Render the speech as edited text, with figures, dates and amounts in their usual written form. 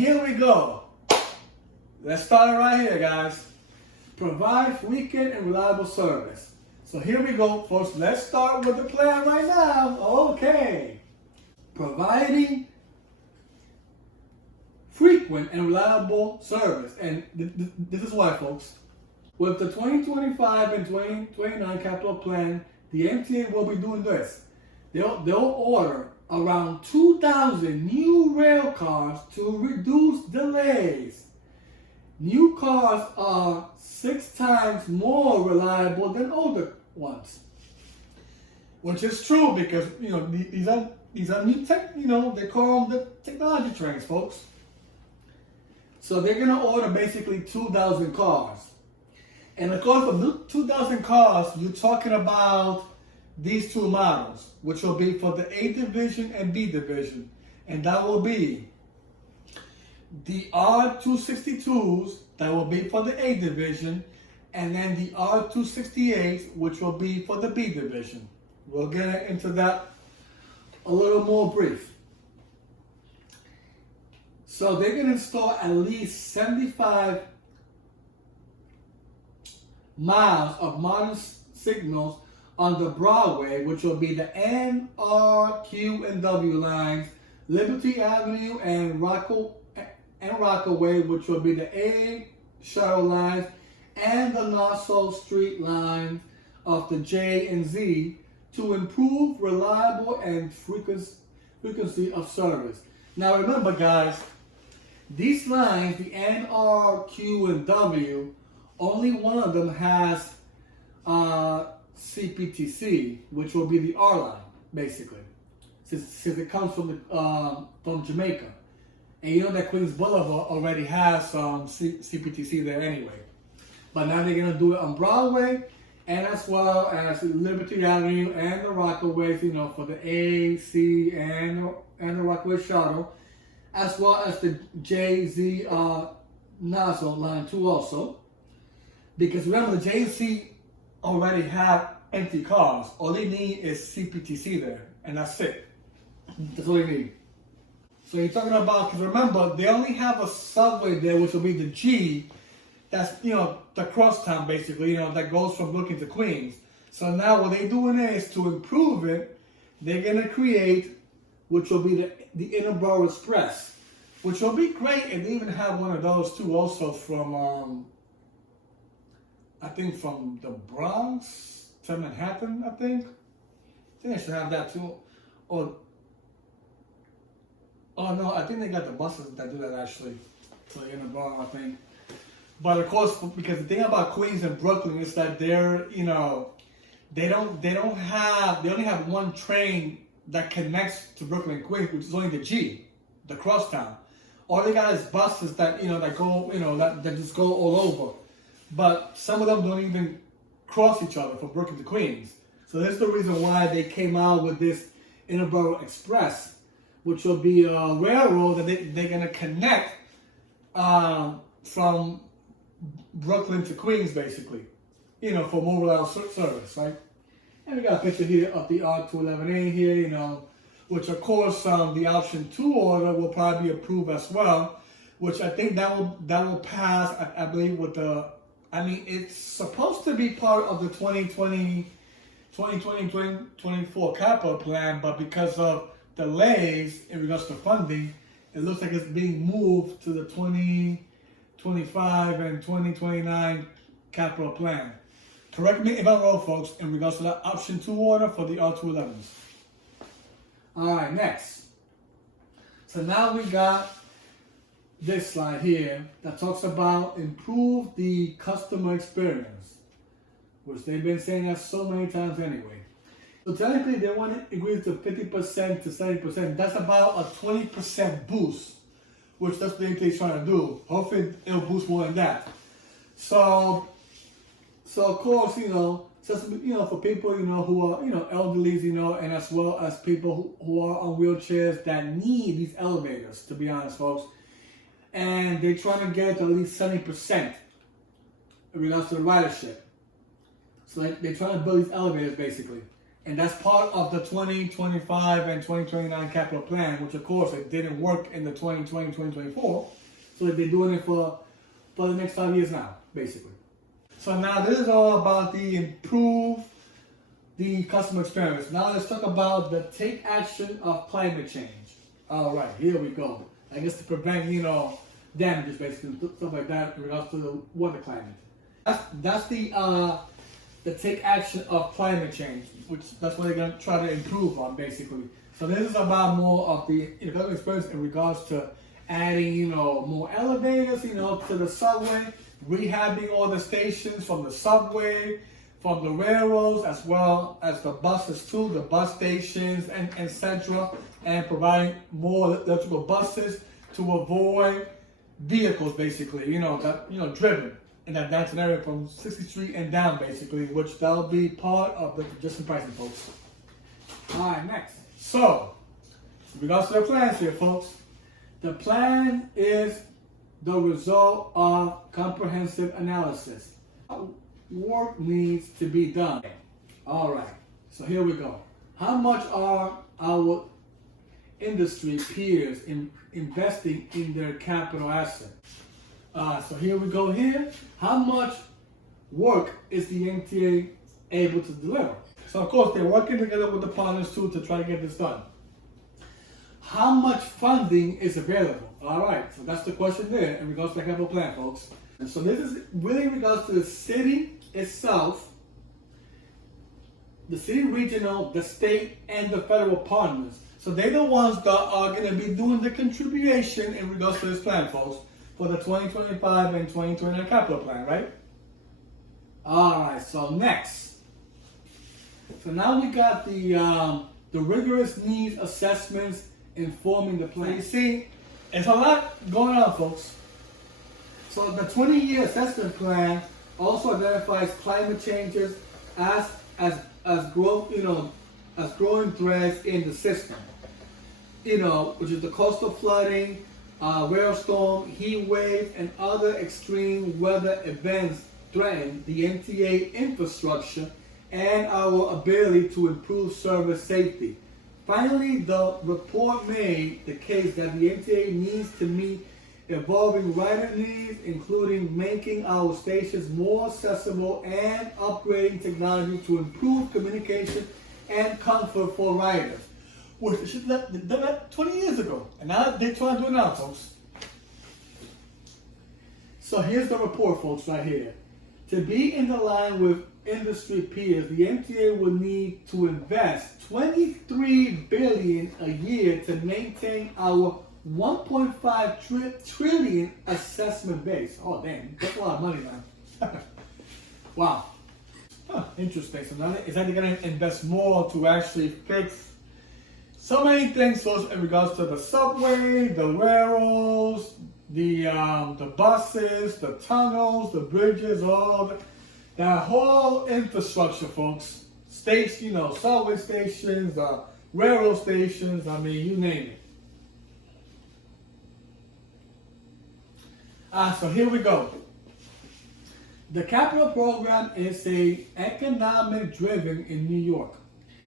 here we go. Let's start it right here, guys. Provide frequent and reliable service. So here we go, folks. Let's start with the plan right now. Okay. Providing frequent and reliable service. And this is why, folks. With the 2025 and 2029 capital plan, the MTA will be doing this. They'll order around 2,000 new rail cars to reduce delays. New cars are 6 times more reliable than older ones, which is true because these are new tech. They call them the technology trains, folks. So they're gonna order basically 2,000 cars, and of course, from 2,000 cars, you're talking about these two models, which will be for the A division and B division, and that will be the R262s that will be for the A division, and then the R268s, which will be for the B division. We'll get into that a little more brief. So they're going to install at least 75 miles of modern signals on the Broadway, which will be the N, R, Q, and W lines, Liberty Avenue and Rockaway, which will be the A shuttle lines, and the Nassau Street lines of the J and Z to improve reliable and frequency of service. Now remember, guys, these lines, the N, R, Q, and W, only one of them has CPTC, which will be the R line, basically, since it comes from Jamaica. And you know that Queens Boulevard already has some CPTC there anyway. But now they're going to do it on Broadway, and as well as Liberty Avenue and the Rockaways, for the A, C, and the Rockaway shuttle, as well as the J-Z Nassau line 2 also. Because remember, the J-Z already have empty cars. All they need is CPTC there, and that's it. That's all they need. So you're talking about, because remember, they only have a subway there, which will be the G. That's, the crosstown, basically, that goes from Brooklyn to Queens. So now what they're doing is to improve it, they're going to create, which will be the Interborough Express, which will be great. And they even have one of those too, also from, I think from the Bronx to Manhattan, I think they should have that too. Oh no, I think they got the buses that do that actually. So in the bar, I think. But of course, because the thing about Queens and Brooklyn is that they're, they only have one train that connects to Brooklyn and Queens, which is only the G, the crosstown. All they got is buses that, that go, that just go all over. But some of them don't even cross each other from Brooklyn to Queens. So that's the reason why they came out with this Interborough Express, which will be a railroad that they're going to connect from Brooklyn to Queens, basically, for more reliable service, right? And we got a picture here of the R211A here, which of course the option 2 order will probably be approved as well, which I think that will pass, I believe, with it's supposed to be part of the 2024 capital plan, but because of delays in regards to funding, it looks like it's being moved to the 2025 and 2029 capital plan. Correct me if I'm wrong, folks, in regards to that option 2 order for the R211s. All right, next. So now we got this slide here that talks about improve the customer experience, which they've been saying that so many times anyway. So technically, they want to increase to 50% to 70%. That's about a 20% boost, which that's what they're trying to do. Hopefully, it'll boost more than that. So of course, just for people who are elderly, and as well as people who are on wheelchairs that need these elevators. To be honest, folks, and they're trying to get to at least 70% in regards to the ridership. So they're trying to build these elevators basically. And that's part of the 2025 and 2029 capital plan, which of course it didn't work in the 2020, 2024. So they're doing it for the next 5 years now, basically. So now this is all about the improve the customer experience. Now let's talk about the take action of climate change. All right, here we go. I guess to prevent, damages, basically, stuff like that in regards to the weather climate. That's the take action of climate change, which that's what they're going to try to improve on, basically. So this is about more of the customer experience in regards to adding, more elevators, to the subway, rehabbing all the stations from the subway, from the railroads, as well as the buses too, the bus stations and etc., and providing more electrical buses to avoid vehicles, basically, driven in that downtown area from 60th Street and down, basically, which that'll be part of the congestion pricing, folks. All right, next. So, in regards to the plans here, folks, the plan is the result of comprehensive analysis. Work needs to be done. All right, so here we go. How much are our industry peers investing in their capital assets? So here we go here. How much work is the MTA able to deliver? So of course they're working together with the partners too to try to get this done. How much funding is available? All right, so that's the question there in regards to the capital plan, folks. And so this is really in regards to the city itself, the city regional, the state, and the federal partners. So they're the ones that are going to be doing the contribution in regards to this plan, folks, for the 2025 and 2029 capital plan, right? All right, so next. So now we got the rigorous needs assessments informing the plan. You see, it's a lot going on, folks. So the 20-year assessment plan also identifies climate changes as growth, as growing threats in the system. Which is the coastal flooding, rainstorm, heat wave, and other extreme weather events threaten the MTA infrastructure and our ability to improve service safety. Finally, the report made the case that the MTA needs to meet evolving rider needs, including making our stations more accessible and upgrading technology to improve communication and comfort for riders. Which they should have done that 20 years ago, and now they're trying to do it now, folks. So here's the report, folks, right here. To be in the line with industry peers, the MTA will need to invest $23 billion a year to maintain our $1.5 trillion assessment base. Oh, damn, that's a lot of money, man. Wow. Interesting. So now is that they're going to invest more to actually fix so many things, so in regards to the subway, the railroads, the buses, the tunnels, the bridges, that whole infrastructure, folks. Stations, subway stations, railroad stations, you name it. So here we go. The capital program is a economic driven in New York.